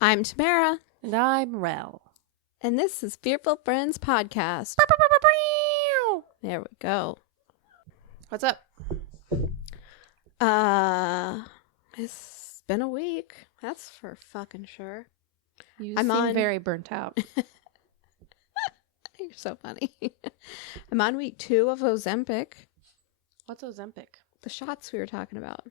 I'm Tamara. And I'm Rell. And this is Fearful Friends Podcast. There we go. What's up? It's been a week. That's for fucking sure. You seem very burnt out. You're so funny. I'm on week 2 of Ozempic. What's Ozempic? The shots we were talking about.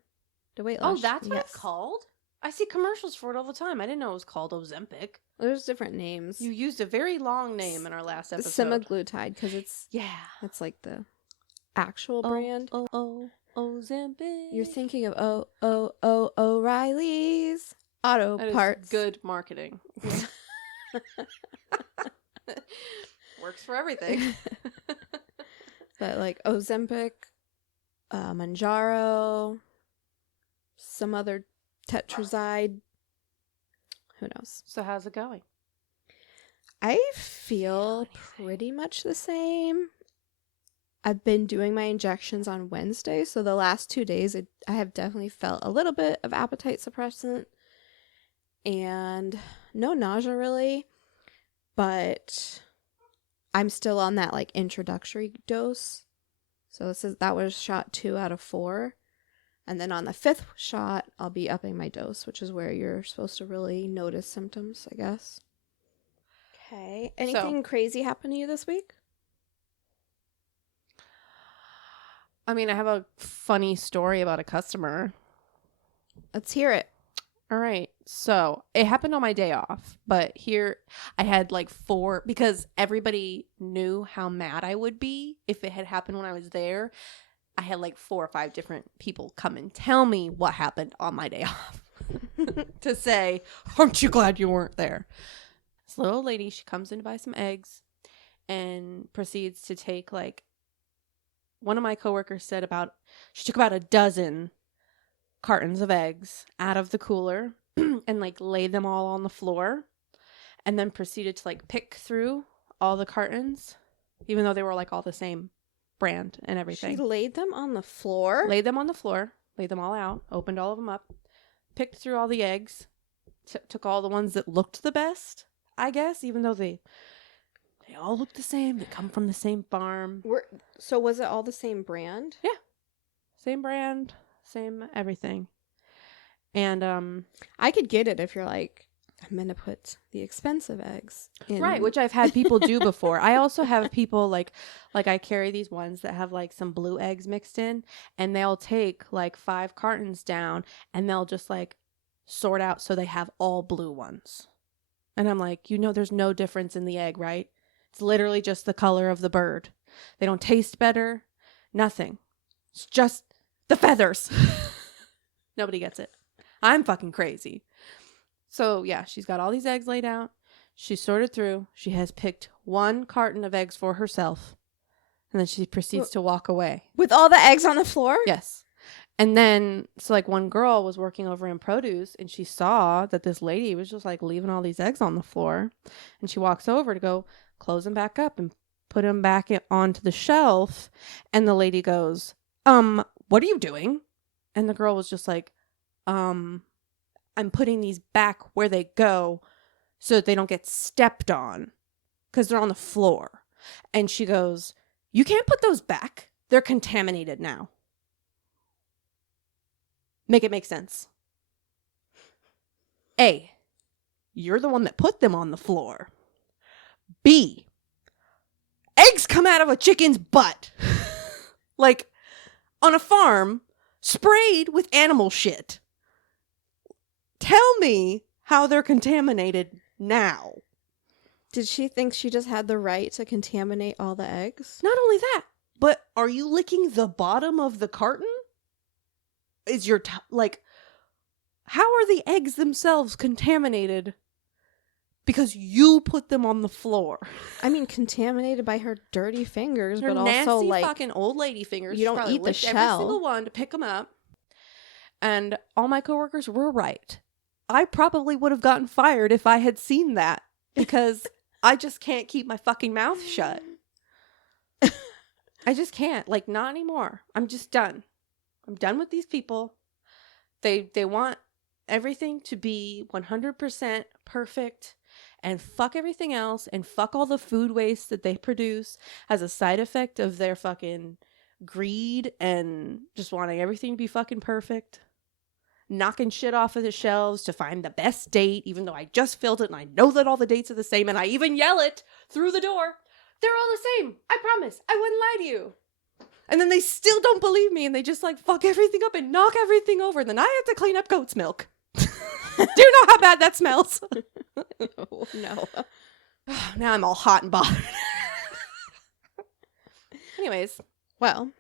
The weight loss. Oh, that's what it's called? I see commercials for it all the time. I didn't know it was called Ozempic. There's different names. You used a very long name in our last episode. Semaglutide, because it's like the actual brand. Ozempic. You're thinking of O'Reilly's Auto That Parts. Is good marketing. Works for everything. But like Ozempic, Manjaro, some other tetrazide. Who knows? So how's it going? I feel pretty much the same. I've been doing my injections on Wednesday, so the last 2 days I have definitely felt a little bit of appetite suppressant and no nausea really, but I'm still on that like introductory dose. So it says that was shot 2 out of 4. And then on the 5th shot, I'll be upping my dose, which is where you're supposed to really notice symptoms, I guess. Okay. Anything crazy happen to you this week? I mean, I have a funny story about a customer. Let's hear it. All right. So it happened on my day off, but here I had like 4 because everybody knew how mad I would be if it had happened when I was there. I had like 4 or 5 different people come and tell me what happened on my day off to say, aren't you glad you weren't there? This little lady, she comes in to buy some eggs and proceeds to take like, one of my coworkers said she took about a dozen cartons of eggs out of the cooler and like laid them all on the floor and then proceeded to like pick through all the cartons, even though they were like all the same brand and everything. She laid them on the floor? Laid them on the floor, laid them all out, opened all of them up, picked through all the eggs, took all the ones that looked the best, I guess, even though they all look the same. They come from the same farm. So was it all the same brand? Yeah. Same brand, same everything. And I could get it if you're like, I'm going to put the expensive eggs in. Right, which I've had people do before. I also have people like I carry these ones that have like some blue eggs mixed in, and they'll take like 5 cartons down and they'll just like sort out so they have all blue ones. And I'm like, there's no difference in the egg, right? It's literally just the color of the bird. They don't taste better. Nothing. It's just the feathers. Nobody gets it. I'm fucking crazy. So, yeah, she's got all these eggs laid out. She sorted through. She has picked 1 carton of eggs for herself. And then she proceeds to walk away. With all the eggs on the floor? Yes. And then, so like one girl was working over in produce and she saw that this lady was just like leaving all these eggs on the floor. And she walks over to go close them back up and put them back onto the shelf. And the lady goes, what are you doing? And the girl was just like, I'm putting these back where they go so that they don't get stepped on because they're on the floor. And she goes, you can't put those back. They're contaminated now. Make it make sense. A, you're the one that put them on the floor. B, eggs come out of a chicken's butt. Like on a farm sprayed with animal shit. Tell me how they're contaminated now. Did she think she just had the right to contaminate all the eggs? Not only that, but are you licking the bottom of the carton? Is your how are the eggs themselves contaminated? Because you put them on the floor. I mean, contaminated by her dirty fingers, her but nasty also like fucking old lady fingers. You don't eat the shell. Every single one to pick them up. And all my coworkers were right. I probably would have gotten fired if I had seen that because I just can't keep my fucking mouth shut. I just can't. Like, not anymore. I'm just done. I'm done with these people. They want everything to be 100% perfect and fuck everything else and fuck all the food waste that they produce as a side effect of their fucking greed and just wanting everything to be fucking perfect. Knocking shit off of the shelves to find the best date, even though I just filled it and I know that all the dates are the same, and I even yell it through the door. They're all the same. I promise. I wouldn't lie to you. And then they still don't believe me, and they just like fuck everything up and knock everything over. And then I have to clean up goat's milk. Do you know how bad that smells? Oh, no. Now I'm all hot and bothered. Anyways. Well,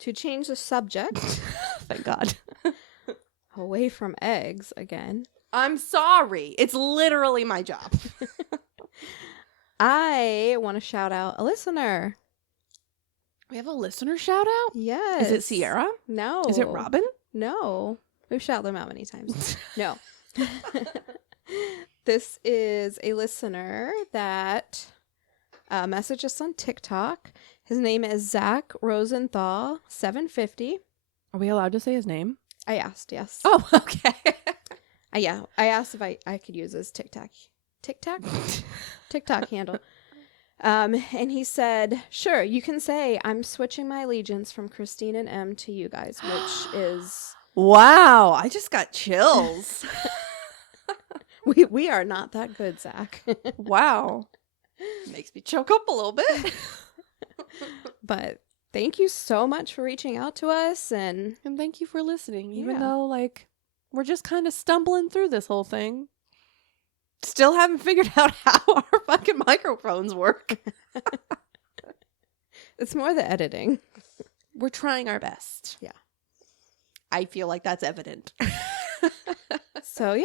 to change the subject. Thank God. Away from eggs again. I'm sorry. It's literally my job. I want to shout out a listener. We have a listener shout out? Yes. Is it Sierra? No. Is it Robin? No. We've shouted them out many times. No. This is a listener that messaged us on TikTok. His name is Zach Rosenthal 750. Are we allowed to say his name? I asked, yes. Oh, okay. Yeah, I asked if I could use his TikTok handle. And he said, sure, you can say I'm switching my allegiance from Christine and M to you guys, which is... Wow, I just got chills. We are not that good, Zach. Wow. Makes me choke up a little bit. But thank you so much for reaching out to us, and thank you for listening, even Yeah. though, like, we're just kind of stumbling through this whole thing. Still haven't figured out how our fucking microphones work. it's more the editing. We're trying our best. Yeah. I feel like that's evident. So, yeah.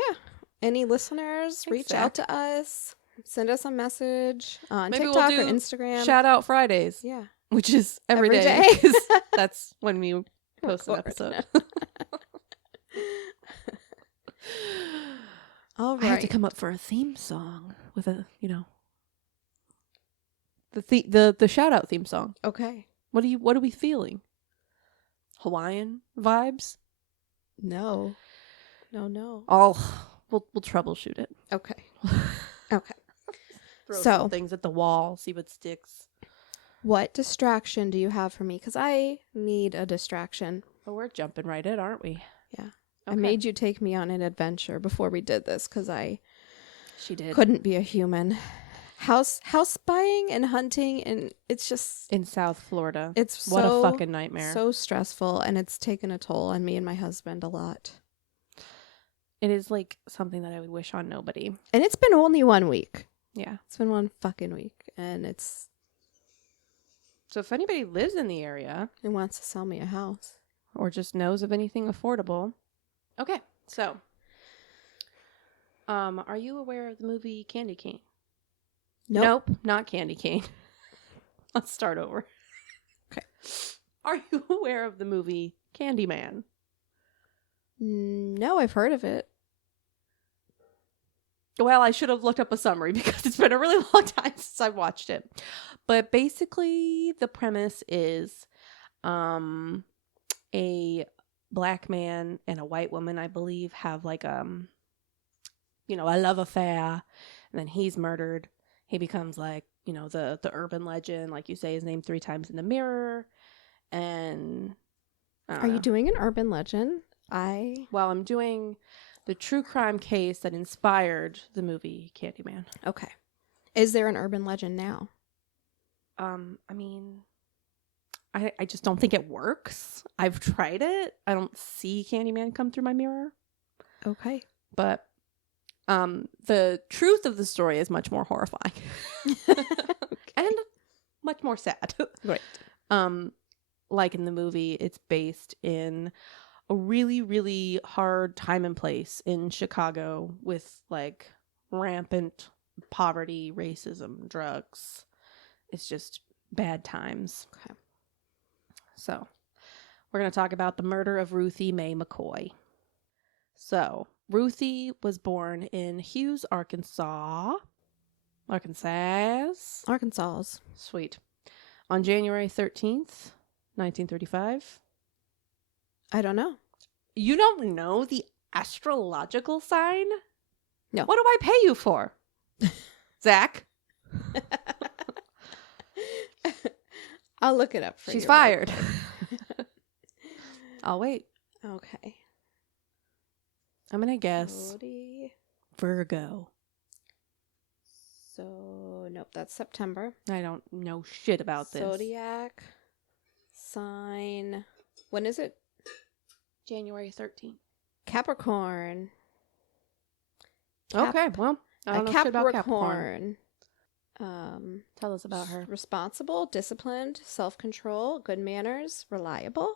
Any listeners, Thanks, reach out to us. Send us a message on Maybe TikTok we'll or do Instagram. Shout out Fridays. Yeah. Which is Every every day. day. 'Cause that's when we post an Record. episode. All I had right. to come up for a theme song with a, the shout out theme song. Okay. What are we feeling? Hawaiian vibes? No. No. We'll troubleshoot it. Okay. Okay. Throw So- some things at the wall, see what sticks. What distraction do you have for me? Because I need a distraction. Oh, we're jumping right in, aren't we? Yeah. Okay. I made you take me on an adventure before we did this because I She did. couldn't be a human. House spying and hunting, and it's just In South Florida. it's What so a fucking nightmare. so stressful, and it's taken a toll on me and my husband a lot. It is like something that I would wish on nobody. And it's been only 1 week. Yeah. It's been 1 fucking week, and it So if anybody lives in the area wants to sell me a house. or just knows of anything affordable. Okay, so are you aware of the movie Candy Cane? Nope. Not Candy Cane. Let's start over. Okay. Are you aware of the movie Candyman? No, I've heard of it. Well, I should have looked up a summary because it's been a really long time since I've watched it. But basically, the premise is a black man and a white woman, I believe, have like a love affair, and then he's murdered. He becomes like, the urban legend, like you say his name 3 times in the mirror. And Are you doing an urban legend? Well, I'm doing the true crime case that inspired the movie Candyman. Okay. Is there an urban legend now? I mean, I just don't think it works. I've tried it. I don't see Candyman come through my mirror. Okay. But the truth of the story is much more horrifying. And much more sad. Right. Like in the movie, it's based in a really, really hard time and place in Chicago with like rampant poverty, racism, drugs. It's just bad times. Okay. So we're going to talk about the murder of Ruthie Mae McCoy. So Ruthie was born in Hughes, Arkansas. Sweet. On January 13th, 1935. I don't know. You don't know the astrological sign? No. What do I pay you for? Zach? I'll look it up for you. She's fired. I'll wait. Okay. I'm going to guess Cody. Virgo. So, nope, that's September. I don't know shit about this. Zodiac sign. When is it? January 13th. Capricorn. Okay, well, I don't know shit about Capricorn. Tell us about her. Responsible, disciplined, self-control, good manners, reliable.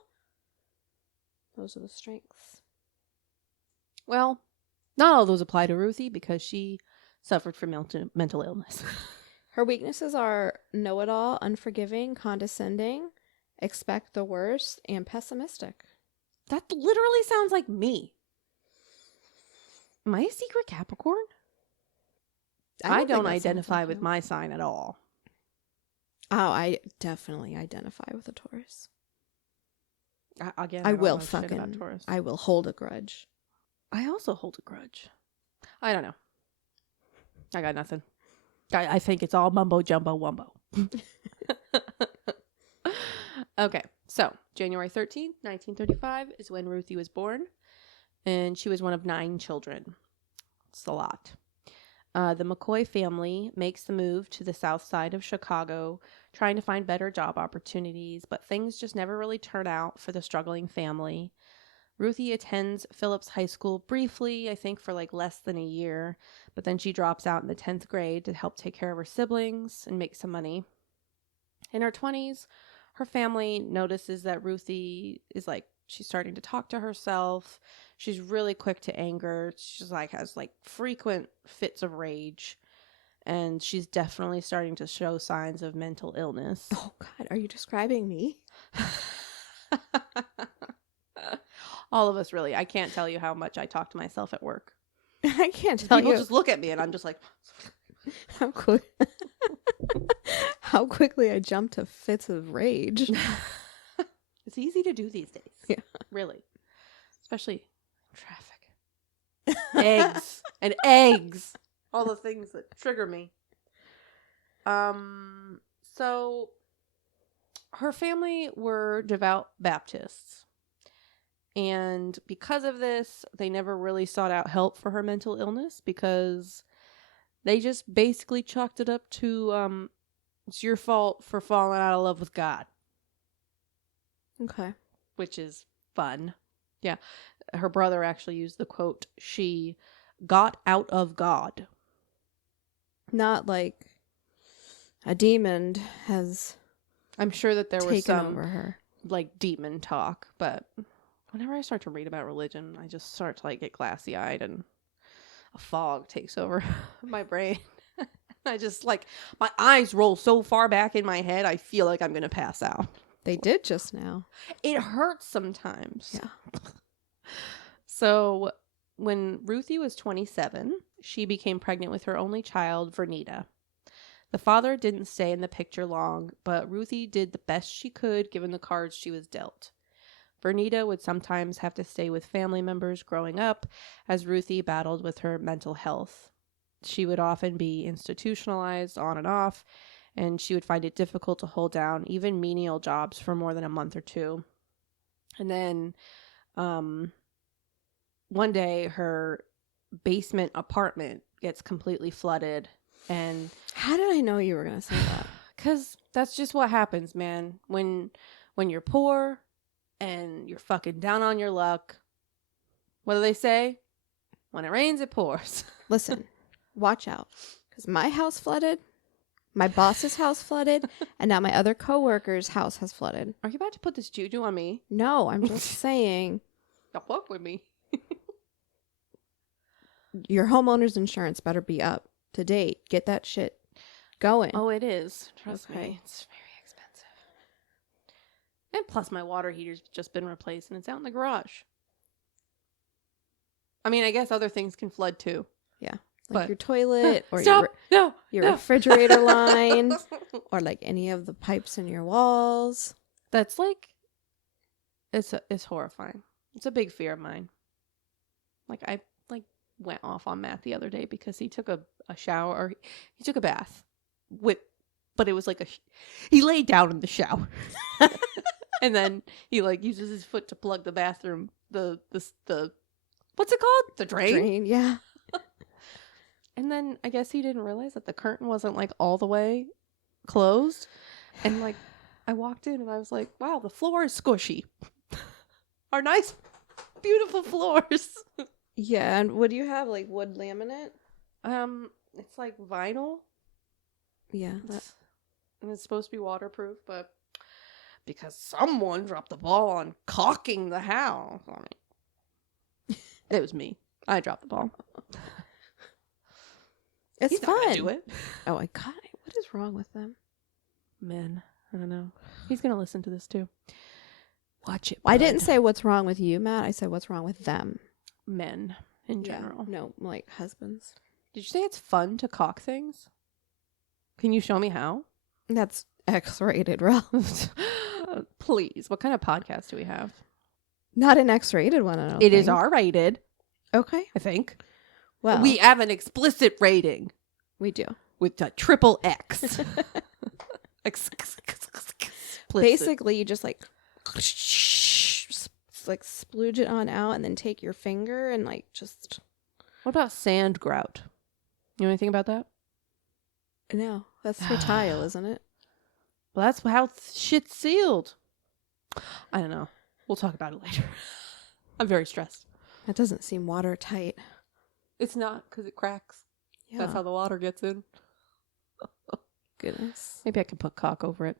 Those are the strengths. Well, not all those apply to Ruthie because she suffered from mental illness. Her weaknesses are know-it-all, unforgiving, condescending, expect the worst, and pessimistic. That literally sounds like me. Am I a secret Capricorn? I don't identify with my sign at all. Oh, I definitely identify with a Taurus. I will hold a grudge. I also hold a grudge. I don't know. I got nothing. I think it's all mumbo jumbo wumbo. Okay, so January 13th, 1935 is when Ruthie was born, and she was one of 9 children. It's a lot. The McCoy family makes the move to the south side of Chicago, trying to find better job opportunities, but things just never really turn out for the struggling family. Ruthie attends Phillips High School briefly, I think for like less than a year, but then she drops out in the 10th grade to help take care of her siblings and make some money. In her 20s, her family notices that Ruthie is she's starting to talk to herself. She's really quick to anger. She's has frequent fits of rage. And she's definitely starting to show signs of mental illness. Oh, God. Are you describing me? All of us, really. I can't tell you how much I talk to myself at work. I can't tell you. People just look at me and I'm just like... How quickly I jump to fits of rage. It's easy to do these days. Yeah. Really. Especially traffic. Eggs. And eggs. All the things that trigger me. So her family were devout Baptists. And because of this, they never really sought out help for her mental illness because they just basically chalked it up to it's your fault for falling out of love with God. Okay. Which is fun. Yeah. Her brother actually used the quote, she got out of God. Not like a demon has I'm sure that there was some over her. Demon talk, but whenever I start to read about religion, I just start to get glassy-eyed and a fog takes over my brain. I just my eyes roll so far back in my head, I feel like I'm going to pass out. They did just now. It hurts sometimes. Yeah. So when Ruthie was 27, she became pregnant with her only child, Vernita. The father didn't stay in the picture long, but Ruthie did the best she could given the cards she was dealt. Vernita would sometimes have to stay with family members growing up as Ruthie battled with her mental health. She would often be institutionalized on and off, and she would find it difficult to hold down even menial jobs for more than a month or two. And then one day her basement apartment gets completely flooded. And how did I know you were going to say that? Because that's just what happens, man. When you're poor and you're fucking down on your luck, what do they say? When it rains, it pours. Listen, watch out. Because my house flooded, my boss's house flooded, and now my other coworker's house has flooded. Are you about to put this juju on me? No, I'm just saying. Don't fuck with me. Your homeowner's insurance better be up to date. Get that shit going. Oh, it is. Trust me. It's very expensive. And plus my water heater's just been replaced and it's out in the garage. I mean, I guess other things can flood too. Yeah. Like your toilet or your refrigerator line or any of the pipes in your walls. That's it's horrifying. It's a big fear of mine. Like I like went off on Matt the other day because he took a shower, or he took a bath but it was like he laid down in the shower. And then he like uses his foot to plug the bathroom, the what's it called? The drain? Yeah. And then I guess he didn't realize that the curtain wasn't like all the way closed. And like I walked in and I was like, wow, the floor is squishy. Our nice, beautiful floors. Yeah, and what do you have? Like wood laminate? It's like vinyl. Yeah. And it's supposed to be waterproof, but because someone dropped the ball on caulking the house. I mean, it was me. I dropped the ball. It's He's fun. Not gonna do it. Oh my god, what is wrong with them? Men, I don't know. He's gonna listen to this too. Watch it. I didn't say what's wrong with you, Matt. I said what's wrong with them. Men in general. No, like husbands. Did you say it's fun to caulk things? Can you show me how? That's X-rated, Rell. Please. What kind of podcast do we have? Not an X-rated one, I don't It think. is R-rated. Okay. I think. Well, we have an explicit rating. We do. With a triple X. Basically, you just like splooge it on out and then take your finger and like just... What about sand grout? You know anything about that? No, that's for tile, isn't it? Well, that's how shit's sealed. I don't know. We'll talk about it later. I'm very stressed. That doesn't seem watertight. It's not, because it cracks. Yeah. That's how the water gets in. Goodness. Maybe I can put caulk over it.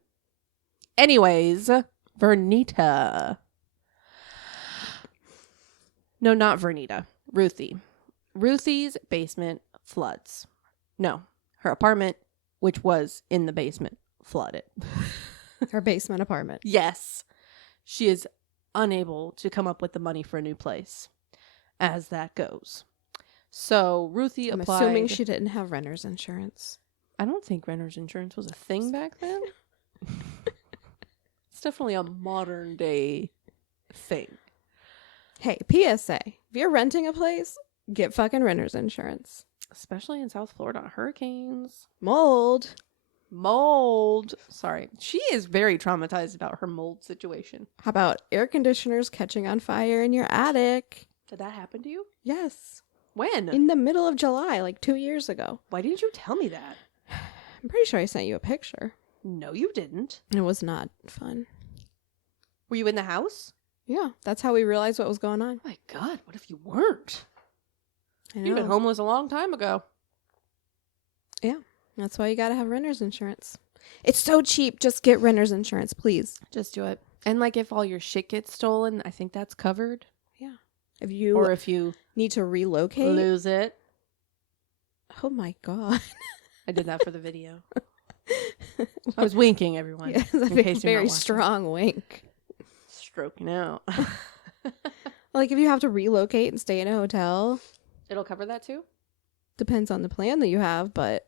Anyways, Vernita. No, not Vernita. Ruthie. Ruthie's basement floods. No, her apartment, which was in the basement, flooded. Her basement apartment. Yes. She is unable to come up with the money for a new place, as that goes. So Ruthie I'm applied. assuming she didn't have renter's insurance. I don't think renter's insurance was a thing back then. It's definitely a modern day thing. Hey, PSA. If you're renting a place, get fucking renter's insurance. Especially in South Florida. Hurricanes. Mold. Sorry. She is very traumatized about her mold situation. How about air conditioners catching on fire in your attic? Did that happen to you? Yes. When? In the middle of July, like 2 years ago. Why didn't you tell me that? I'm pretty sure I sent you a picture. No, you didn't. It was not fun. Were you in the house? Yeah, that's how we realized what was going on. Oh my God, what if you weren't? I know. You've been homeless a long time ago. Yeah, that's why you gotta have renter's insurance. It's so cheap. Just get renter's insurance, please. Just do it. And like if all your shit gets stolen, I think that's covered. Yeah. If you Or if you need to relocate. lose it. Oh my God. I did that for the video. I was winking, everyone. Yeah, that's in a case you're not very watching. strong wink. Stroking out. Like if you have to relocate and stay in a hotel, It'll cover that too? depends on the plan that you have, but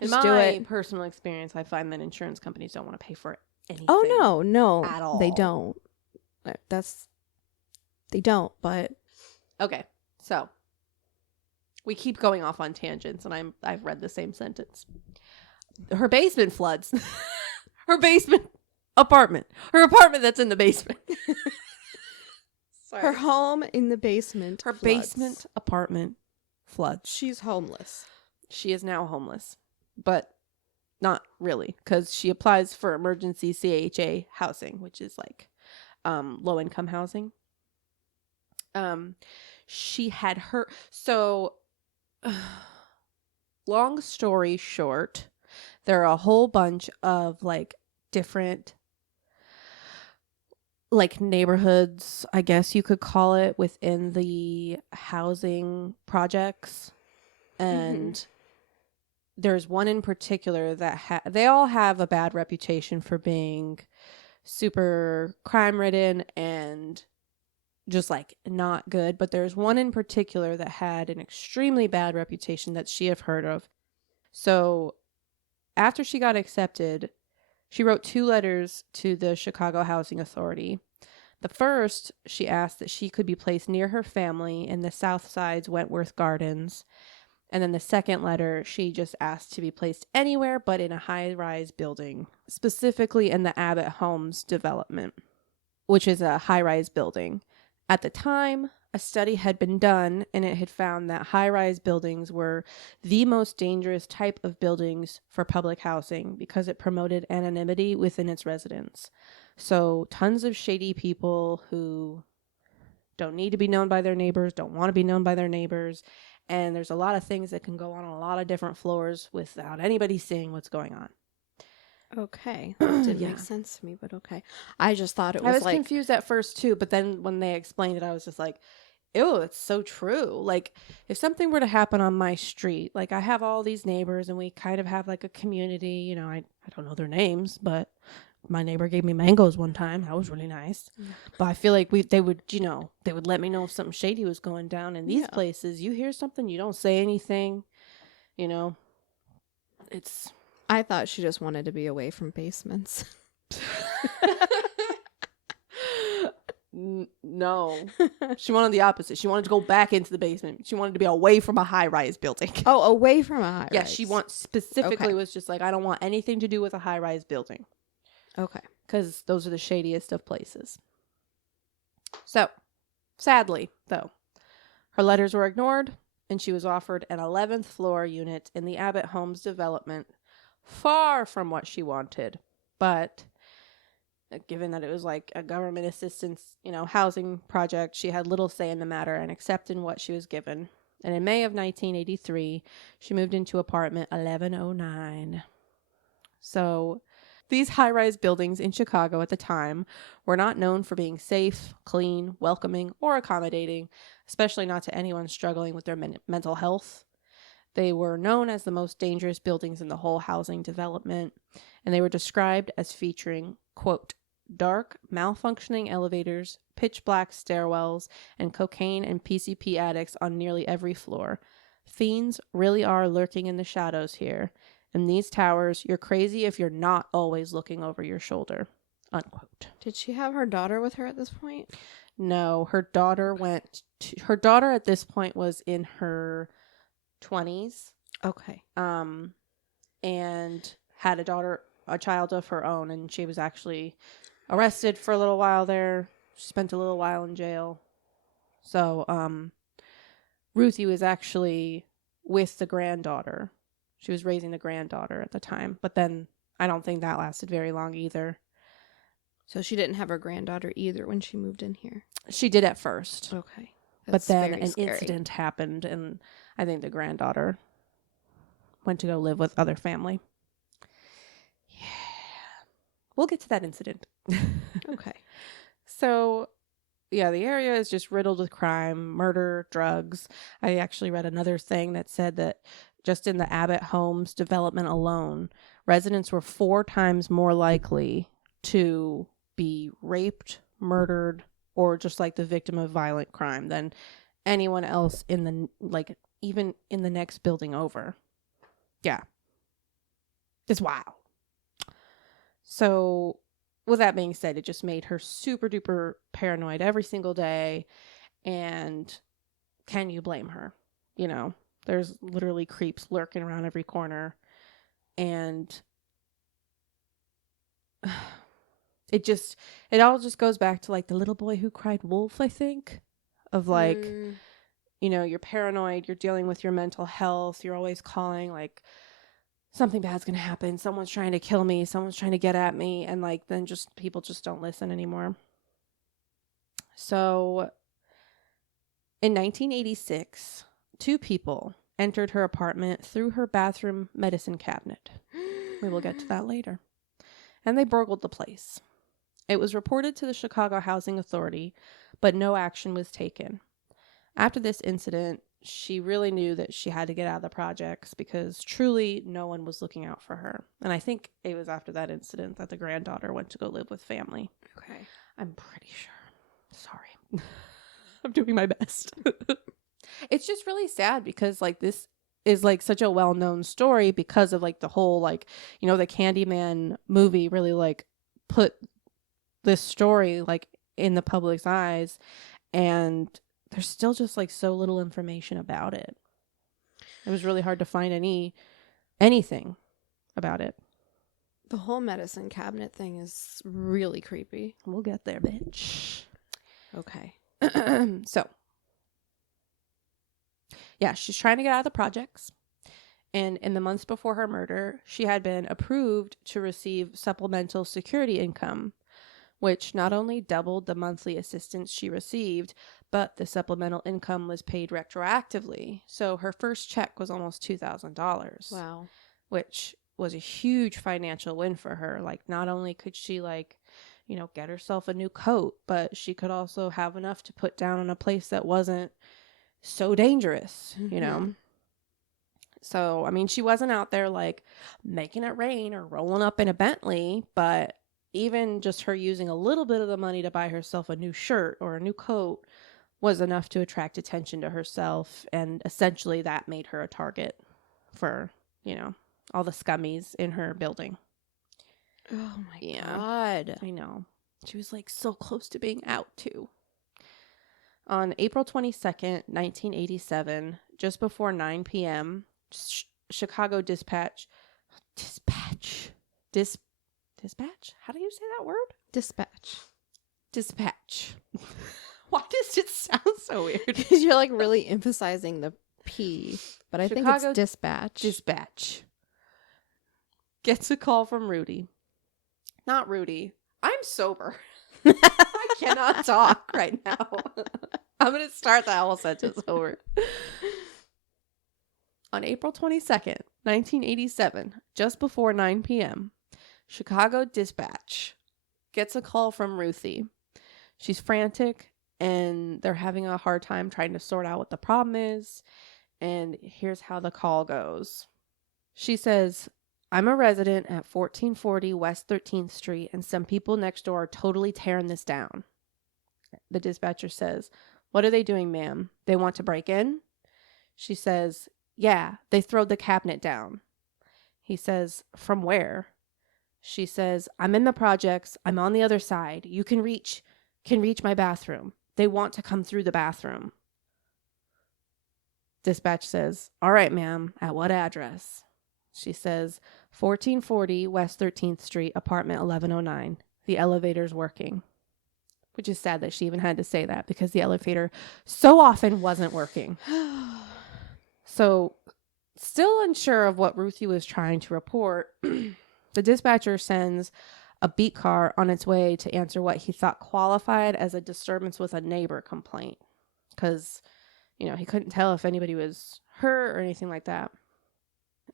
In just do my it. personal experience, I find that insurance companies don't want to pay for anything. Oh no, At all. they don't. They don't. But Okay, so we keep going off on tangents, and I've read the same sentence. Her basement floods. Her basement apartment. Her apartment that's in the basement. Sorry. her home in the basement. Her floods. basement apartment floods. She's homeless. She is now homeless, but not really, because she applies for emergency CHA housing, which is like low income housing. She had her long story short, there are a whole bunch of like different like neighborhoods, I guess you could call it, within the housing projects, and there's one in particular that they all have a bad reputation for being super crime ridden and just like not good, but there's one in particular that had an extremely bad reputation that she had heard of. So after she got accepted, she wrote 2 letters to the Chicago Housing Authority. The first, she asked that she could be placed near her family in the South Side's Wentworth Gardens. And then the second letter, she just asked to be placed anywhere but in a high-rise building, specifically in the Abbott Homes development, which is a high-rise building. At the time, a study had been done, and it had found that high-rise buildings were the most dangerous type of buildings for public housing because it promoted anonymity within its residents. So tons of shady people who don't need to be known by their neighbors, don't want to be known by their neighbors, and there's a lot of things that can go on a lot of different floors without anybody seeing what's going on. Okay. That didn't make sense to me, but okay. I just thought it was, I was confused at first too, but then when they explained it, I was just like, ew, it's so true. Like, if something were to happen on my street, like, I have all these neighbors and we kind of have like a community, you know, I don't know their names, but my neighbor gave me mangoes one time. That was really nice. But I feel like they would let me know if something shady was going down. In these places, you hear something, you don't say anything, you know. I thought she just wanted to be away from basements. No. She wanted the opposite. She wanted to go back into the basement. She wanted to be away from a high-rise building. Oh, away from a high-rise. Yeah, she specifically was just like, I don't want anything to do with a high-rise building. Okay. Because those are the shadiest of places. So, sadly, though, her letters were ignored, and she was offered an 11th floor unit in the Abbott Homes development, far from what she wanted. But given that it was like a government assistance, housing project, she had little say in the matter and accepted what she was given. And in May of 1983, she moved into apartment 1109. So these high-rise buildings in Chicago at the time were not known for being safe, clean, welcoming, or accommodating, especially not to anyone struggling with their mental health. They were known as the most dangerous buildings in the whole housing development, and they were described as featuring, quote, dark, malfunctioning elevators, pitch black stairwells, and cocaine and PCP addicts on nearly every floor. Fiends really are lurking in the shadows here. In these towers, you're crazy if you're not always looking over your shoulder, unquote. Did she have her daughter with her at this point? No, her daughter at this point was in her 20s. Okay. And had a child of her own, and she was actually arrested for a little while there. She spent a little while in jail. So, Ruthie was actually with the granddaughter. She was raising the granddaughter at the time, but then I don't think that lasted very long either. So she didn't have her granddaughter either when she moved in here? She did at first. Okay. But then an incident happened, and I think the granddaughter went to go live with other family. Yeah. We'll get to that incident. Okay. So, yeah, the area is just riddled with crime, murder, drugs. I actually read another thing that said that just in the Abbott Homes development alone, residents were 4 times more likely to be raped, murdered, or just like the victim of violent crime than anyone else even in the next building over. Yeah. It's wild. So, with that being said, it just made her super duper paranoid every single day. And can you blame her? There's literally creeps lurking around every corner. And it all just goes back to like the little boy who cried wolf, I think. Of like, you're paranoid, you're dealing with your mental health, you're always calling like something bad's gonna happen, someone's trying to kill me, someone's trying to get at me, and like then just people just don't listen anymore. So in 1986, 2 people entered her apartment through her bathroom medicine cabinet. We will get to that later. And they burgled the place. It was reported to the Chicago Housing Authority, but no action was taken. After this incident, she really knew that she had to get out of the projects because truly no one was looking out for her. And I think it was after that incident that the granddaughter went to go live with family. Okay. I'm pretty sure. Sorry. I'm doing my best. It's just really sad because like this is like such a well-known story because of like the whole like, the Candyman movie really like put this story like in the public's eyes, and there's still just like so little information about it. It was really hard to find anything about it. The whole medicine cabinet thing is really creepy. We'll get there, bitch. Okay. So, yeah, she's trying to get out of the projects. And in the months before her murder, she had been approved to receive supplemental security income, which not only doubled the monthly assistance she received, but the supplemental income was paid retroactively. So her first check was almost $2,000. Wow. Which was a huge financial win for her. Like, not only could she, like, you know, get herself a new coat, but she could also have enough to put down in a place that wasn't so dangerous, you know? So, I mean, she wasn't out there, like, making it rain or rolling up in a Bentley, but even just her using a little bit of the money to buy herself a new shirt or a new coat was enough to attract attention to herself, and essentially that made her a target for, you know, all the scummies in her building. Oh my God. I know. She was like so close to being out too. On April 22nd, 1987, just before 9 p.m., Chicago Dispatch. How do you say that word? Dispatch. Why does it sound so weird? Because you're like really emphasizing the P, but I think it's dispatch. Dispatch gets a call from Rudy. Not Rudy. I'm sober. I cannot talk right now. I'm going to start that whole sentence over. On April 22nd, 1987, just before 9 p.m., Chicago Dispatch gets a call from Ruthie. She's frantic, and they're having a hard time trying to sort out what the problem is. And here's how the call goes. She says, "I'm a resident at 1440 West 13th Street, and some people next door are totally tearing this down." The dispatcher says, "What are they doing, ma'am? They want to break in?" She says, "Yeah, they throwed the cabinet down." He says, "From where?" She says, "I'm in the projects. I'm on the other side. You can reach my bathroom. They want to come through the bathroom." Dispatch says, "All right, ma'am. At what address?" She says, 1440 West 13th Street, apartment 1109. The elevator's working. Which is sad that she even had to say that, because the elevator so often wasn't working. So, still unsure of what Ruthie was trying to report, the dispatcher sends a beat car on its way to answer what he thought qualified as a disturbance with a neighbor complaint. Because, you know, he couldn't tell if anybody was hurt or anything like that.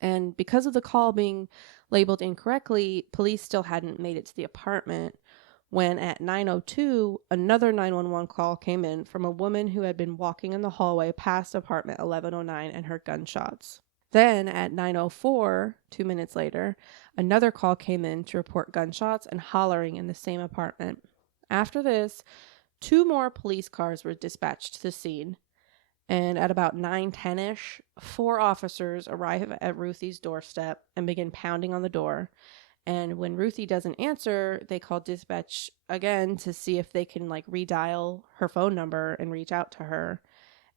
And because of the call being labeled incorrectly, police still hadn't made it to the apartment when at 9:02, another 911 call came in from a woman who had been walking in the hallway past apartment 1109 and heard gunshots. Then at 9:04, 2 minutes later, another call came in to report gunshots and hollering in the same apartment. After this, 2 more police cars were dispatched to the scene. And at about 9:10-ish, 4 officers arrive at Ruthie's doorstep and begin pounding on the door. And when Ruthie doesn't answer, they call dispatch again to see if they can like redial her phone number and reach out to her.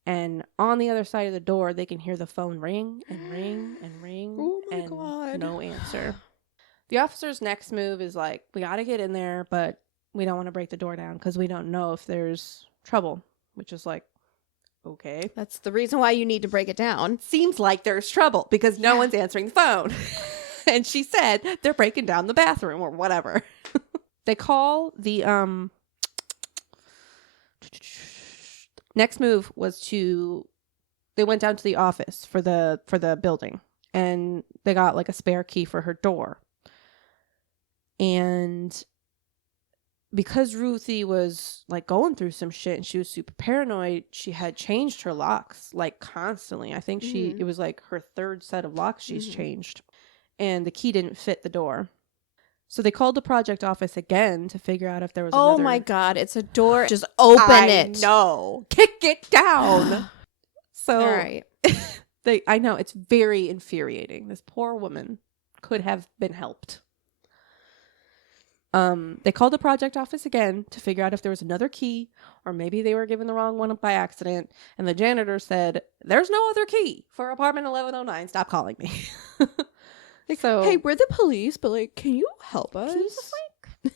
And on the other side of the door, they can hear the phone ring and ring and ring. Oh my and God. No answer. The officer's next move is like, we got to get in there, but we don't want to break the door down because we don't know if there's trouble, which is like, okay. That's the reason why you need to break it down. Seems like there's trouble because no one's answering the phone. And she said they're breaking down the bathroom or whatever. They call the next move was they went down to the office for the building, and they got like a spare key for her door. And because Ruthie was like going through some shit and she was super paranoid, she had changed her locks like constantly. I think it was like her 3rd set of locks she's changed. And the key didn't fit the door. So they called the project office again to figure out if there was another... Oh my God, it's a door. Just open it. No. Kick it down. So all right. I know, it's very infuriating. This poor woman could have been helped. They called the project office again to figure out if there was another key or maybe they were given the wrong one by accident. And the janitor said, "There's no other key for apartment 1109. Stop calling me." So, hey, we're the police, but like, can you help us? can you just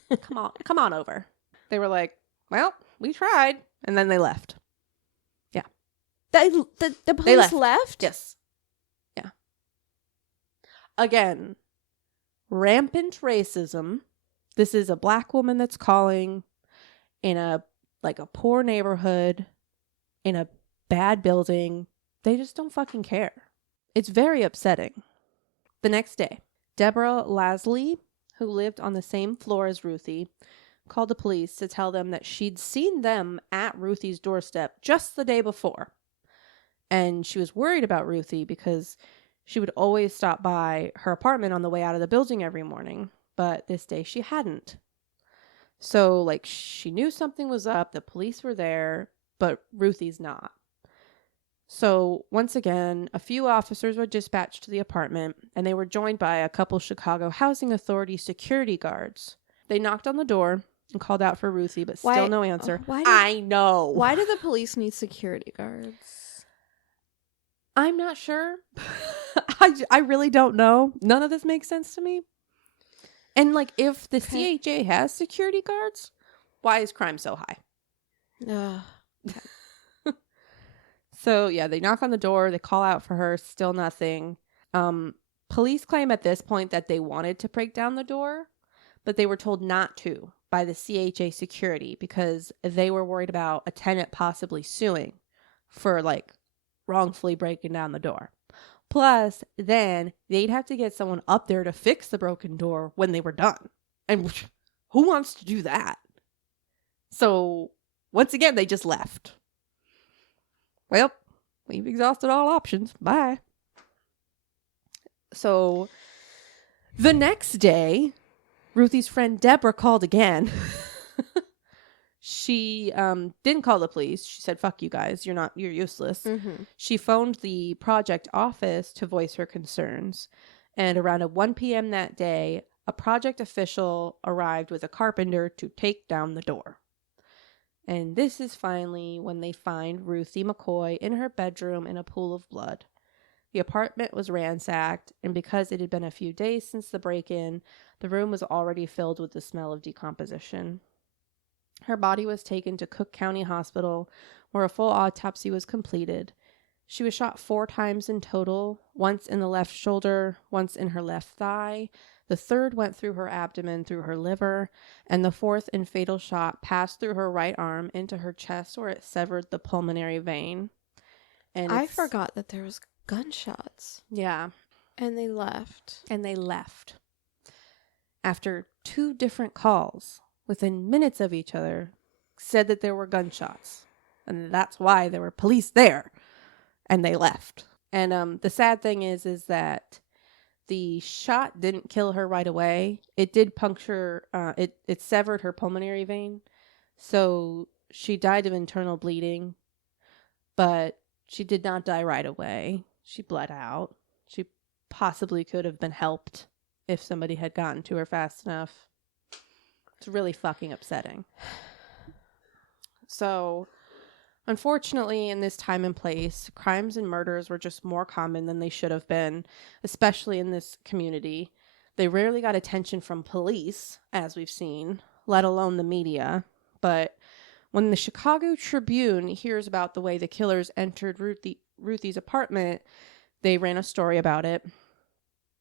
like come on over? They were like, "Well, we tried," and then they left. Yeah, The police left? Yes. Yeah. Again, rampant racism. This is a black woman that's calling in a poor neighborhood in a bad building. They just don't fucking care. It's very upsetting. The next day, Deborah Lasley, who lived on the same floor as Ruthie, called the police to tell them that she'd seen them at Ruthie's doorstep just the day before. And she was worried about Ruthie because she would always stop by her apartment on the way out of the building every morning. But this day she hadn't. So, like, she knew something was up. The police were there, but Ruthie's not. So, once again, a few officers were dispatched to the apartment, and they were joined by a couple Chicago Housing Authority security guards. They knocked on the door and called out for Ruthie, but still no answer. I know. Why do the police need security guards? I'm not sure. I really don't know. None of this makes sense to me. And, like, if the CHA has security guards, why is crime so high? So, yeah, they knock on the door. They call out for her. Still nothing. Police claim at this point that they wanted to break down the door, but they were told not to by the CHA security because they were worried about a tenant possibly suing for, like, wrongfully breaking down the door. Plus, then they'd have to get someone up there to fix the broken door when they were done. And who wants to do that? So, once again, they just left. Well, we've exhausted all options. Bye. So, the next day, Ruthie's friend Deborah called again. She didn't call the police. She said, "Fuck you guys. You're useless." Mm-hmm. She phoned the project office to voice her concerns. And around 1 p.m. that day, a project official arrived with a carpenter to take down the door. And this is finally when they find Ruthie McCoy in her bedroom in a pool of blood. The apartment was ransacked, and because it had been a few days since the break-in, the room was already filled with the smell of decomposition. Her body was taken to Cook County Hospital, where a full autopsy was completed. She was shot 4 times in total, once in the left shoulder, once in her left thigh. The third went through her abdomen, through her liver, and the fourth and fatal shot passed through her right arm into her chest where it severed the pulmonary vein. And I forgot that there was gunshots. Yeah. And they left. After 2 different calls, within minutes of each other, said that there were gunshots. And that's why there were police there. And they left. And the sad thing is that the shot didn't kill her right away. It did puncture, it severed her pulmonary vein. So she died of internal bleeding. But she did not die right away. She bled out. She possibly could have been helped if somebody had gotten to her fast enough. It's really fucking upsetting. So, unfortunately, in this time and place, crimes and murders were just more common than they should have been, especially in this community. They rarely got attention from police, as we've seen, let alone the media. But when the Chicago Tribune hears about the way the killers entered Ruthie's apartment, they ran a story about it.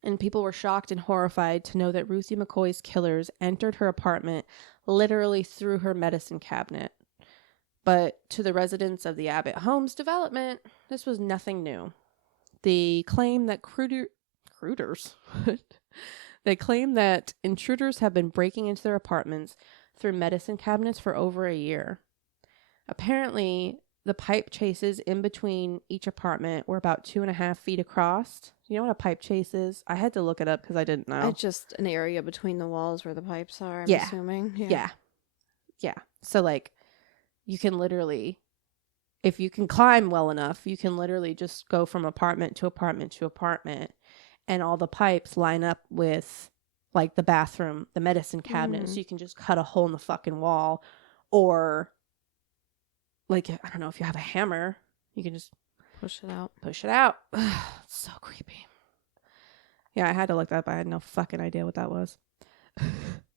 And people were shocked and horrified to know that Ruthie McCoy's killers entered her apartment literally through her medicine cabinet. But to the residents of the Abbott Homes development, this was nothing new. They claim that They claim that intruders have been breaking into their apartments through medicine cabinets for over a year. Apparently, the pipe chases in between each apartment were about 2.5 feet across. You know what a pipe chase is? I had to look it up because I didn't know. It's just an area between the walls where the pipes are, I'm assuming. Yeah. So, like, you can literally, if you can climb well enough, you can literally just go from apartment to apartment to apartment, and all the pipes line up with like the bathroom, the medicine cabinet, so you can just cut a hole in the fucking wall, or like, I don't know, if you have a hammer, you can just Push it out. push it out. So creepy. Yeah, I had to look that up. I had no fucking idea what that was.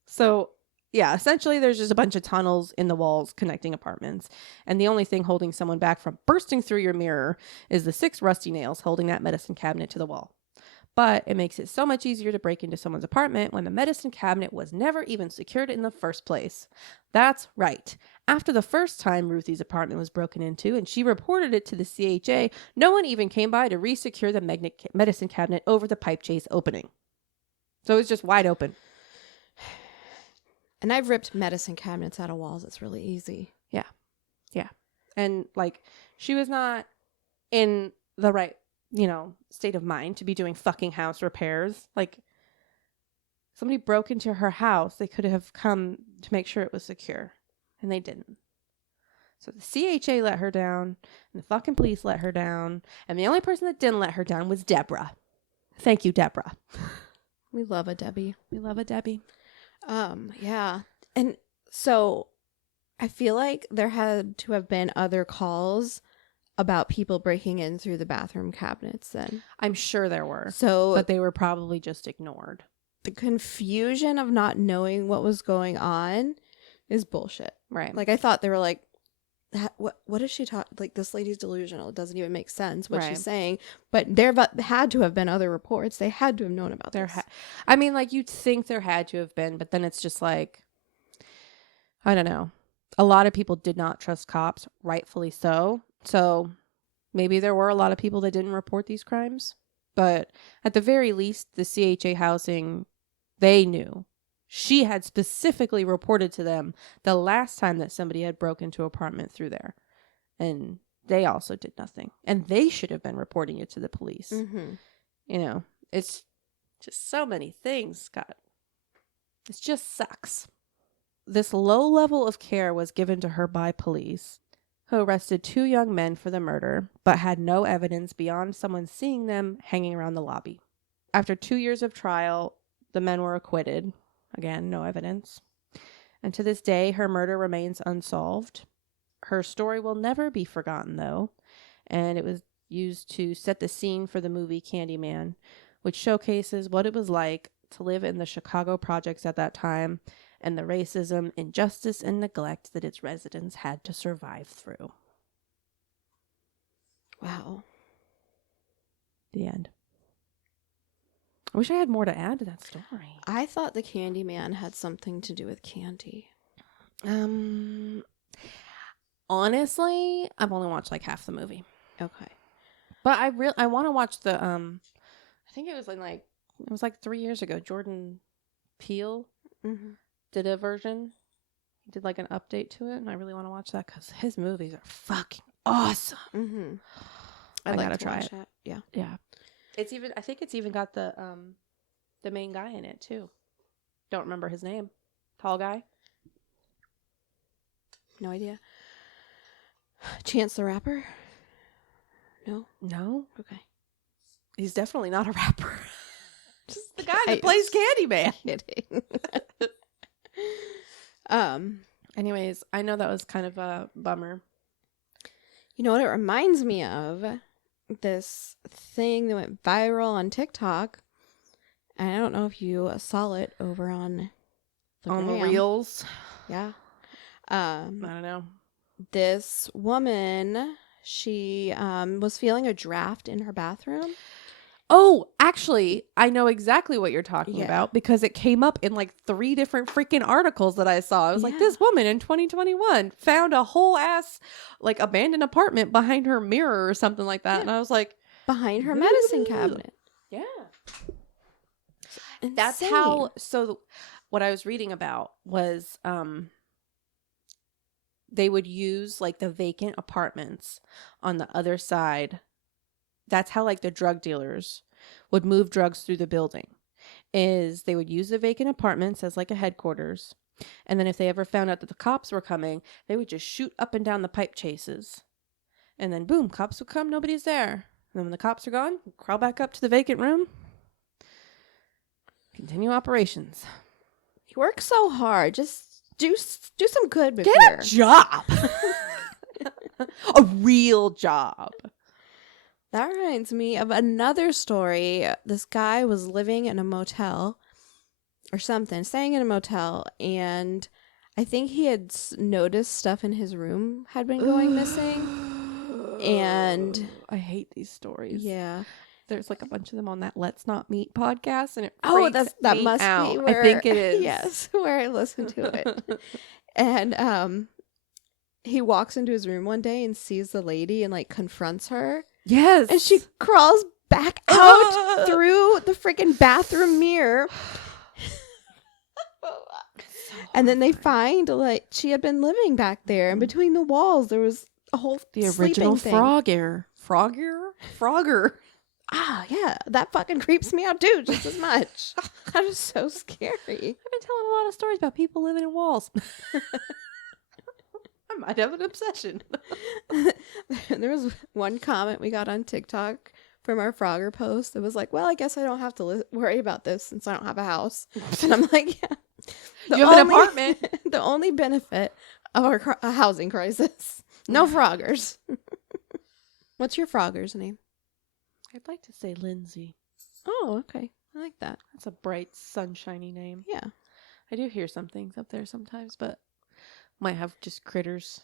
So, yeah, essentially there's just a bunch of tunnels in the walls connecting apartments. And the only thing holding someone back from bursting through your mirror is the 6 rusty nails holding that medicine cabinet to the wall. But it makes it so much easier to break into someone's apartment when the medicine cabinet was never even secured in the first place. That's right. After the first time Ruthie's apartment was broken into and she reported it to the CHA, no one even came by to resecure the medicine cabinet over the pipe chase opening. So it was just wide open. And I've ripped medicine cabinets out of walls. It's really easy. Yeah. Yeah. And like, she was not in the right, state of mind to be doing fucking house repairs. Like, somebody broke into her house. They could have come to make sure it was secure. And they didn't. So the CHA let her down. And the fucking police let her down. And the only person that didn't let her down was Deborah. Thank you, Deborah. We love a Debbie. We love a Debbie. Yeah. And so I feel like there had to have been other calls about people breaking in through the bathroom cabinets then. I'm sure there were. So, but they were probably just ignored. The confusion of not knowing what was going on is bullshit. Right. Like, I thought they were like, what is she talking? Like, this lady's delusional. It doesn't even make sense what she's saying. But there had to have been other reports. They had to have known about this. I mean, like, you'd think there had to have been, but then it's just like, I don't know. A lot of people did not trust cops, rightfully so. So maybe there were a lot of people that didn't report these crimes. But at the very least, the CHA housing, they knew. She had specifically reported to them the last time that somebody had broken into an apartment through there. And they also did nothing. And they should have been reporting it to the police. Mm-hmm. It's just so many things, Scott. It just sucks. This low level of care was given to her by police, who arrested 2 young men for the murder, but had no evidence beyond someone seeing them hanging around the lobby. After 2 years of trial, the men were acquitted. Again, no evidence. And to this day, her murder remains unsolved. Her story will never be forgotten, though, and it was used to set the scene for the movie Candyman, which showcases what it was like to live in the Chicago projects at that time and the racism, injustice, and neglect that its residents had to survive through. Wow. The end. I wish I had more to add to that story. I thought the Candyman had something to do with candy. Honestly, I've only watched like half the movie. Okay. But I want to watch the I think it was like 3 years ago. Jordan Peele did a version. He did like an update to it, and I really want to watch that because his movies are fucking awesome. I gotta try it. That. Yeah. Yeah. I think it's even got the main guy in it too. Don't remember his name. Tall guy. No idea. Chance the Rapper? No? Okay. He's definitely not a rapper. Just the guy that plays Candyman. Kidding. Anyways, I know that was kind of a bummer. You know what it reminds me of? This thing that went viral on TikTok. And I don't know if you saw it over on the Reels. Yeah. I don't know. This woman, she was feeling a draft in her bathroom. Oh, actually, I know exactly what you're talking about because it came up in like 3 different freaking articles that I saw. I was like, this woman in 2021 found a whole ass like abandoned apartment behind her mirror or something like that. Yeah. And I was like, behind her medicine cabinet. Yeah. Insane. That's how, so what I was reading about was they would use like the vacant apartments on the other side. That's how like the drug dealers would move drugs through the building, is they would use the vacant apartments as like a headquarters. And then if they ever found out that the cops were coming, they would just shoot up and down the pipe chases. And then boom, cops would come, nobody's there. And then when the cops are gone, crawl back up to the vacant room. Continue operations. You work so hard. Just do some good with Get a job. A real job. That reminds me of another story. This guy was living in a motel or something, staying in a motel, and I think he had noticed stuff in his room had been going missing. And I hate these stories. Yeah. There's like a bunch of them on that Let's Not Meet podcast, and it that me must out. be where I think it is. Yes, where I listened to it. And he walks into his room one day and sees the lady and like confronts her. Yes. And she crawls back out through the freaking bathroom mirror. And then they find like she had been living back there, and between the walls there was a whole the original thing. Frogger. Ah, yeah, that fucking creeps me out too, just as much. That is so scary. I've been telling a lot of stories about people living in walls. I might have an obsession. There was one comment we got on TikTok from our Frogger post that was like, well, I guess I don't have to worry about this since I don't have a house. And I'm like, yeah. You have an apartment. The only benefit of our housing crisis. No Froggers. What's your Frogger's name? I'd like to say Lindsay. Oh, okay. I like that. That's a bright, sunshiny name. Yeah. I do hear some things up there sometimes, but might have just critters.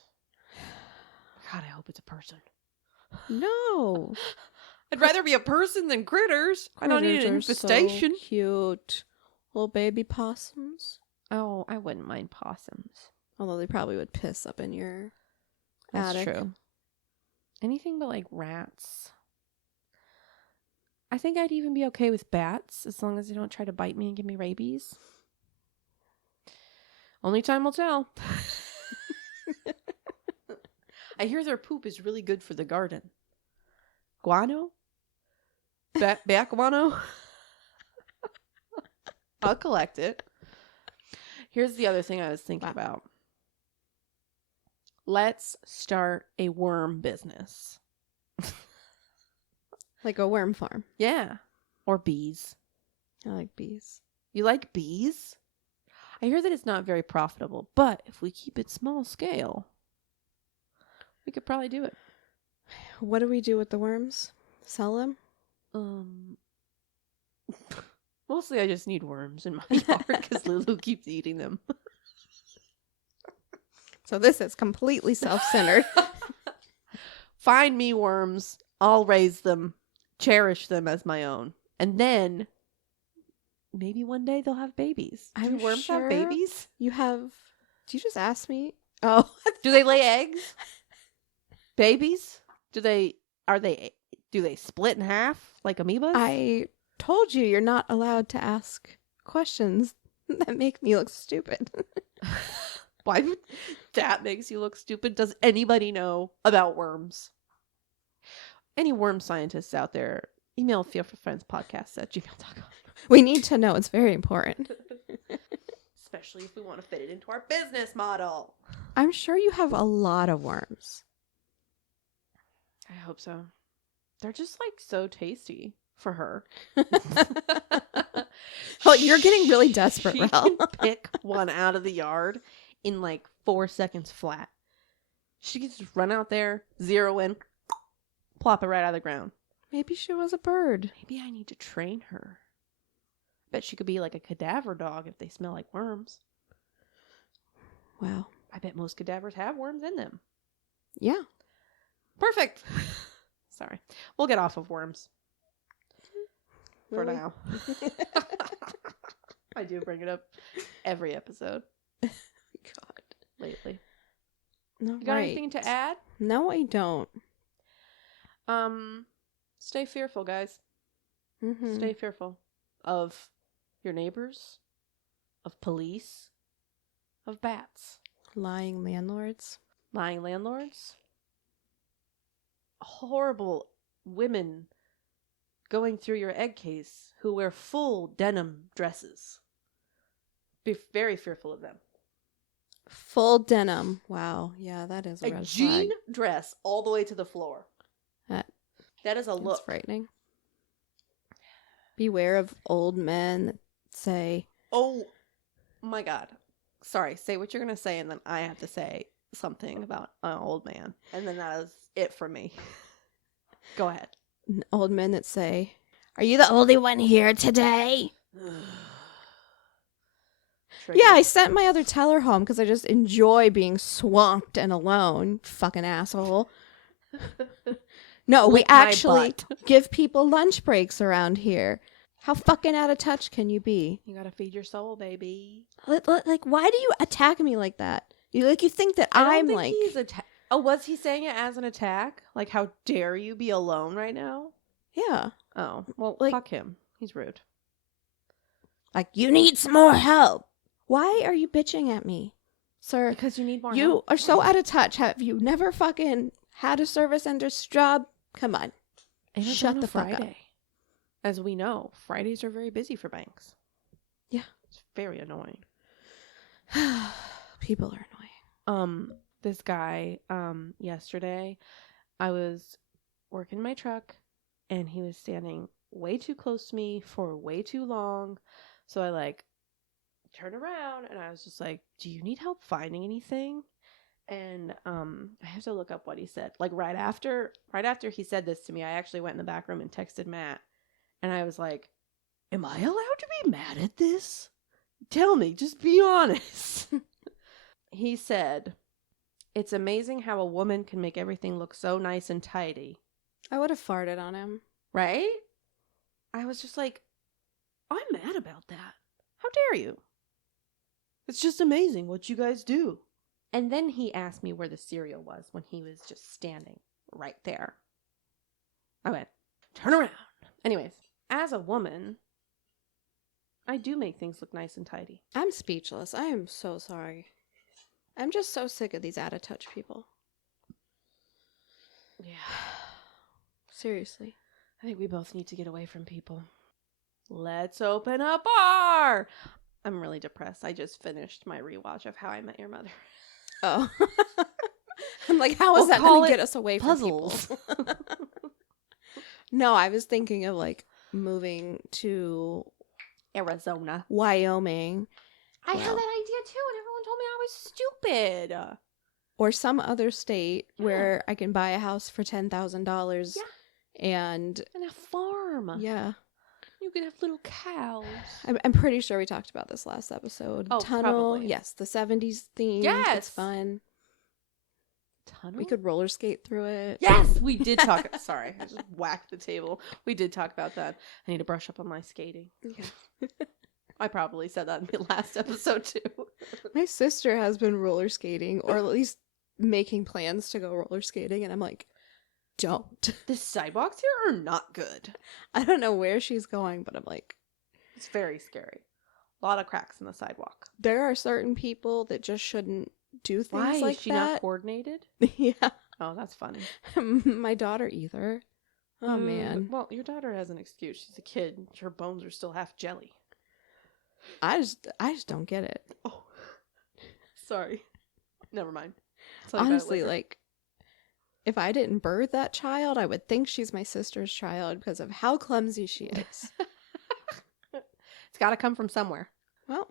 God, I hope it's a person. No. I'd rather be a person than critters. I don't need an infestation. So cute. Little baby possums. Oh, I wouldn't mind possums. Although they probably would piss up in your That's attic. true. Anything but like rats. I think I'd even be okay with bats as long as they don't try to bite me and give me rabies. Only time will tell. I hear their poop is really good for the garden. Guano? Bat guano? I'll collect it. Here's the other thing I was thinking about. Let's start a worm business. Like a worm farm. Yeah. Or bees. I like bees. You like bees? I hear that it's not very profitable, but if we keep it small scale, we could probably do it. What do we do with the worms? Sell them? Mostly I just need worms in my yard because Lulu keeps eating them. So this is completely self-centered. Find me worms. I'll raise them. Cherish them as my own. And then maybe one day they'll have babies. Do worms have babies? You have... Did you just ask me? Oh. Do they lay eggs? Babies? Do they split in half like amoebas? I told you you're not allowed to ask questions that make me look stupid. Why would that makes you look stupid? Does anybody know about worms? Any worm scientists out there, email fearfulfriendspodcast@gmail.com. We need to know. It's very important. Especially if we want to fit it into our business model. I'm sure you have a lot of worms. I hope so. They're just like so tasty for her. Oh, you're getting really desperate, She Rell. can pick one out of the yard in like 4 seconds flat. She can just run out there, zero in, plop it right out of the ground. Maybe she was a bird. Maybe I need to train her. Bet she could be like a cadaver dog if they smell like worms. Wow. I bet most cadavers have worms in them. Yeah. Perfect. Sorry. We'll get off of worms. For Really? now. I do bring it up every episode. God. Lately. No, You got anything to add? No, I don't. Stay fearful, guys. Mm-hmm. Stay fearful of your neighbors, of police, of bats. Lying landlords. Lying landlords. Horrible women going through your egg case who wear full denim dresses. Be very fearful of them. Full denim. Wow. Yeah, that is a red jean flag. dress all the way to the floor. That is a look. That's frightening. Beware of old men that say, Oh my God. Sorry. Say what you're going to say, and then I have to say something about an old man. And then that is it for me. Go ahead. old men that say, "Are you the only one here today?" Yeah, I sent my other teller home because I just enjoy being swamped and alone. Fucking asshole. No, we Lick my actually butt. give people lunch breaks around here. How fucking out of touch can you be? You gotta feed your soul, baby. Like, why do you attack me like that? You think that I don't I'm think like... he's Oh, was he saying it as an attack? Like, how dare you be alone right now? Yeah. Oh, well, Like- fuck him. He's rude. Like, you need some more help. Why are you bitching at me, sir? Because you need more You help. are so out of touch. Have you never fucking had a service ender's job? Come on. And it's Shut on a the fuck up. Friday. As we know, Fridays are very busy for banks. Yeah. It's very annoying. People are annoying. This guy, yesterday, I was working my truck, and he was standing way too close to me for way too long. So I turned around, and I was just like, "Do you need help finding anything?" And I have to look up what he said. Like right after he said this to me, I actually went in the back room and texted Matt, and I was like, "Am I allowed to be mad at this? Tell me, just be honest." He said, "It's amazing how a woman can make everything look so nice and tidy." I would have farted on him. Right? I was just like, I'm mad about that. How dare you? It's just amazing what you guys do. And then he asked me where the cereal was when he was just standing right there. I went, turn around. Anyways, as a woman, I do make things look nice and tidy. I'm speechless. I am so sorry. I'm just so sick of these out of touch people. Yeah. Seriously. I think we both need to get away from people. Let's open a bar. I'm really depressed. I just finished my rewatch of How I Met Your Mother. Oh. I'm like, how is We'll that call going to it get us away puzzles. from people? No, I was thinking of like moving to Arizona. Wyoming. I had that idea too, and everyone told me I was stupid. Or some other state where I can buy a house for $10,000. Yeah. And a farm. yeah. You could have little cows. I'm pretty sure we talked about this last episode. Oh, Tunnel. probably. Yes, the 70s theme. Yes. It's fun. Tunnel? We could roller skate through it. Yes, we did talk. Sorry, I just whacked the table. We did talk about that. I need to brush up on my skating. Yeah. I probably said that in the last episode too. My sister has been roller skating, or at least making plans to go roller skating, and I'm like, don't. The sidewalks here are not good. I don't know where she's going, but I'm like, It's very scary. A lot of cracks in the sidewalk. there are certain people that just shouldn't do things Why? like Is she that. not coordinated? Yeah. Oh, that's funny. My daughter either. Oh, man. Well, your daughter has an excuse. She's a kid. Her bones are still half jelly. I just don't get it. Oh, sorry. Never mind. Tell you about it Honestly, later. like, if I didn't birth that child, I would think she's my sister's child because of how clumsy she is. It's got to come from somewhere. Well,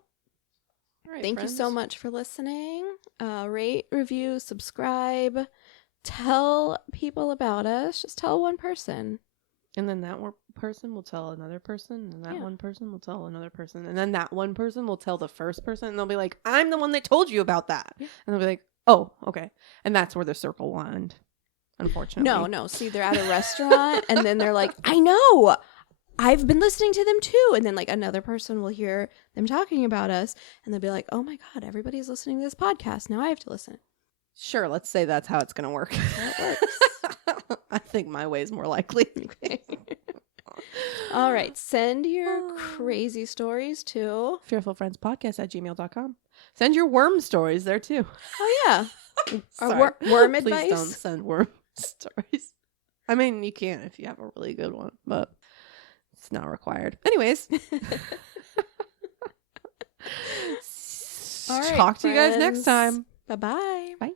All right, thank you so friends. much for listening. Rate, review, subscribe. Tell people about us. Just tell one person. And then that one person will tell another person, and that Yeah. one person will tell another person, and then that one person will tell the first person, and they'll be like, "I'm the one that told you about that," Yeah. and they'll be like, "Oh, okay," and that's where the circle will end. Unfortunately, No. See, they're at a restaurant and then they're like, I know. I've been listening to them too. And then like another person will hear them talking about us and they'll be like, oh my God, everybody's listening to this podcast. Now I have to listen. Sure, let's say that's how it's gonna work. That works. I think my way is more likely. All right. Send your crazy stories to... Fearfulfriendspodcast@gmail.com. Send your worm stories there too. Oh, yeah. Sorry. Worm Please advice. don't send worm stories. I mean, you can if you have a really good one, but it's not required. Anyways. All right, Talk to you guys next friends. time. Bye-bye. Bye.